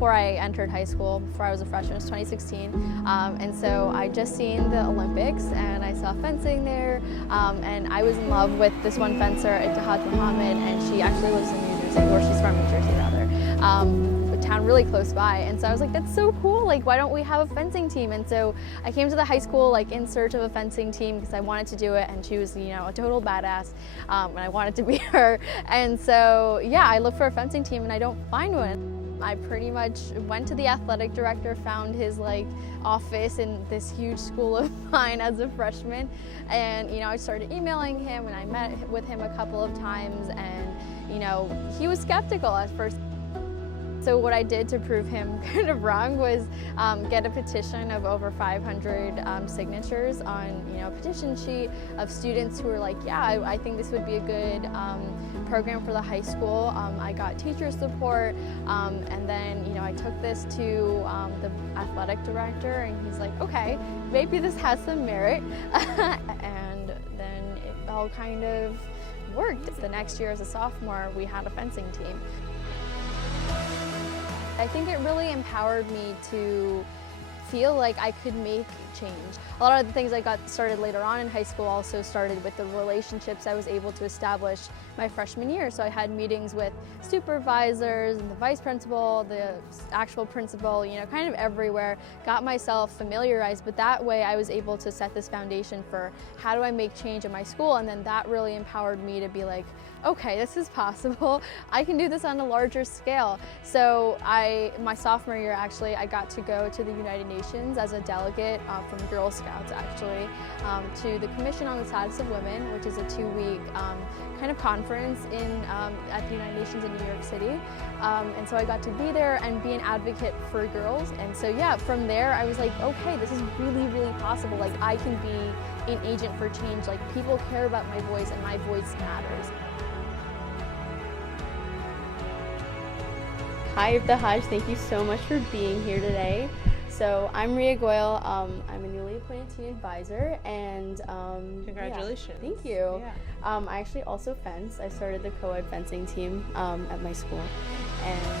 before I entered high school, before I was a freshman. It was 2016, and so I just seen the Olympics, and I saw fencing there, and I was in love with this one fencer, Ittihad Muhammad, and she actually lives in New Jersey, or she's from New Jersey rather, a town really close by. And so I was like, that's so cool, like why don't we have a fencing team? And so I came to the high school like in search of a fencing team because I wanted to do it, and she was, you know, a total badass, and I wanted to be her. And so yeah, I looked for a fencing team and I don't find one. I pretty much went to the athletic director, found his like office in this huge school of mine as a freshman, and you know, I started emailing him, and I met with him a couple of times, and you know, he was skeptical at first. So what I did to prove him kind of wrong was get a petition of over 500 signatures on, you know, a petition sheet of students who were like, yeah, I think this would be a good program for the high school. I got teacher support, and then, you know, I took this to the athletic director, and he's like, okay, maybe this has some merit. And then it all kind of worked. The next year as a sophomore, we had a fencing team. I think it really empowered me to feel like I could make change. A lot of the things I got started later on in high school also started with the relationships I was able to establish my freshman year. So I had meetings with supervisors and the vice principal, the actual principal, you know, kind of everywhere, got myself familiarized, but that way I was able to set this foundation for how do I make change in my school, and then that really empowered me to be like, okay, this is possible. I can do this on a larger scale. So my sophomore year actually, I got to go to the United Nations as a delegate from Girl Scouts actually, to the Commission on the Status of Women, which is a 2-week kind of conference at the United Nations in New York City. And so I got to be there and be an advocate for girls. And so yeah, from there I was like, okay, this is really, really possible. Like I can be an agent for change. Like people care about my voice, and my voice matters. Hi Iftihaj, thank you so much for being here today. So I'm Riya Goel. I'm a newly appointed teen advisor, and congratulations. Yeah, thank you. Yeah. I actually also fence. I started the co-ed fencing team at my school, and